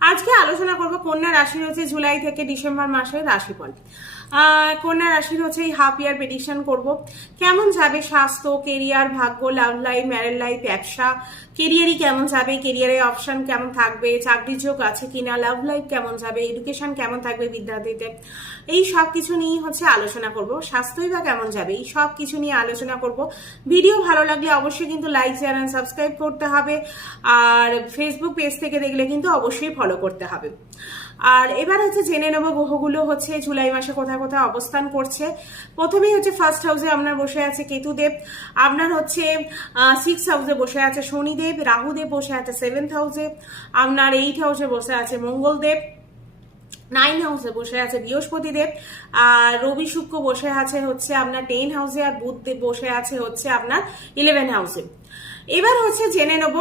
আজকে আলোচনা করব কন্যা রাশির হচ্ছে জুলাই থেকে ডিসেম্বর মাসের রাশিফল। কন্যা রাশির হচ্ছে এই হাফ ইয়ার প্রেডিকশন করব। কেমন যাবে স্বাস্থ্য, কেরিয়ার, ভাগ্য, লাভ লাইফ, ম্যারেড লাইফ, ব্যবসা, কেরিয়ারই কেমন যাবে, কেরিয়ারের অপশন কেমন থাকবে, চাকরির যোগ আছে কিনা, লাভ লাইফ কেমন যাবে, এডুকেশন কেমন থাকবে বিদ্যার্থীদের, এই সব কিছু নিয়ে হচ্ছে আলোচনা করব। স্বাস্থ্যই বা কেমন যাবে, এই সব কিছু নিয়ে আলোচনা করব। ভিডিও ভালো লাগলে অবশ্যই কিন্তু লাইক, শেয়ার এন্ড সাবস্ক্রাইব করতে হবে। আর ফেসবুক পেজ থেকে দেখলে কিন্তু অবশ্যই ফলো করতে হবে। আর এবার হচ্ছে জেনে নেব গ্রহগুলো হচ্ছে জুলাই মাসে কোথায় কোথায় অবস্থান করছে। প্রথমেই হচ্ছে ফার্স্ট হাউসে আপনার বসে আছে কেতুদেব, আপনার হচ্ছে 6 হাউসে বসে আছে শনিদেব, রাহুদেব বসে আছে 7th হাউসে, আপনার 8 হাউসে বসে আছে মঙ্গলদেব, 9 হাউসে বসে আছে বৃহস্পতিদেব, আর রবি শুক্র বসে আছে হচ্ছে আপনার 10 হাউসে, আর বুধ দেব বসে আছে হচ্ছে আপনার 11 হাউসে। এবার হচ্ছে জেনে নেব